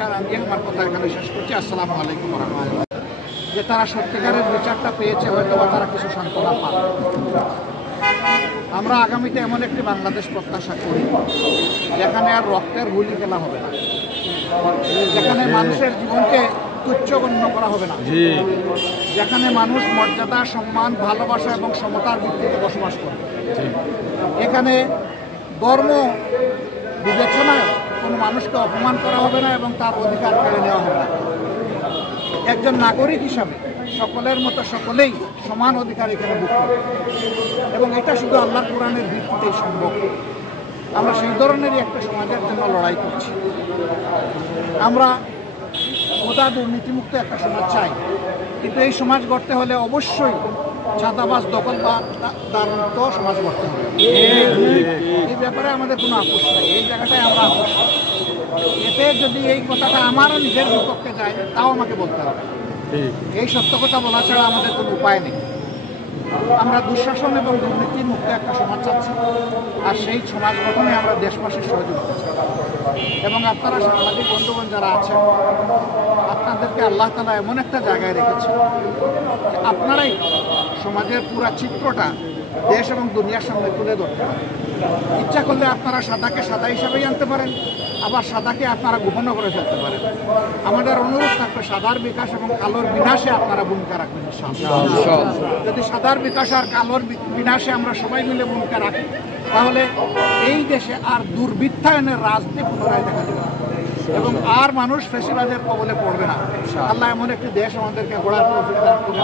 বিচার আনিয়ে আমার কথা এখানে শেষ করছি। আসসালামু আলাইকুম ওয়া রাহমাতুল্লাহ। যে তারা সত্যিকারের বিচারটা পেয়েছে, হয়তো বা তারা কিছু সান্ত্বনা পাবে। আমরা আগামীতে এমন একটি বাংলাদেশ প্রত্যাশা করি যেখানে আর রক্তের গুলি খেলা হবে না, যেখানে মানুষের জীবনকে তুচ্ছ গণ্য করা হবে না, যেখানে মানুষ মর্যাদা, সম্মান, ভালোবাসা এবং সমতার ভিত্তিতে বসবাস করবে। এখানে ধর্ম বিবেচনায় কোনো মানুষকে অপমান করা হবে না এবং তার অধিকার কেড়ে নেওয়া হবে না। একজন নাগরিক হিসাবে সকলের মতো সকলেই সমান অধিকার এখানে ভোগ করবে এবং এটা শুধু আল্লাহর কোরআনের ভিত্তিতেই সম্ভব। আমরা সেই ধরনেরই একটা সমাজের জন্য লড়াই করছি। আমরা খোদা দুর্নীতিমুক্ত একটা সমাজ চাই, কিন্তু এই সমাজ গড়তে হলে অবশ্যই ছাদাবাজ, দখলদারমুক্ত সমাজ গড়তে হবে। এই ব্যাপারে আমাদের কোনো আপোষ নাই, এই জায়গাটায় আমরা আপোষ। এতে যদি এই কথাটা আমারও নিজের বিপক্ষে যায় তাও আমাকে বলতে হবে। এই সত্য কথা বলা ছাড়া আমাদের কোনো উপায় নেই। আমরা দুঃশাসন এবং দুর্নীতি মুক্ত একটা সমাজ চাচ্ছি, আর সেই সমাজ গঠনে আমরা দেশবাসীর সহযোগিতা চাই। এবং আপনারা সাংবাদিক বন্ধুগণ যারা আছেন, আপনাদেরকে আল্লাহ তাআলা এমন একটা জায়গায় রেখেছে যে আপনারাই সমাজের পুরা চিত্রটা দেশ এবং দুনিয়ার সামনে তুলে ধরতে পারেন। ইচ্ছা করলে আপনারা সাদাকে সাদা হিসাবেই আনতে পারেন, আবার সাদাকে আপনারা গোপন করে ফেলতে পারেন। আমাদের অনুরোধ থাকবে সাদার বিকাশ এবং কালোর বিনাশে আপনারা ভূমিকা রাখবেন। যদি সাদার বিকাশ আর কালোর বিনাশে আমরা সবাই মিলে ভূমিকা রাখি, তাহলে এই দেশে আর দুর্বৃত্তায়নের রাজনীতি পুনরায় দেখা দেবে এবং আর মানুষ ফ্যাসিবাদের কবলে পড়বে না। আল্লাহ এমন একটি দেশ আমাদেরকে গড়ার তৌফিক দান করুন।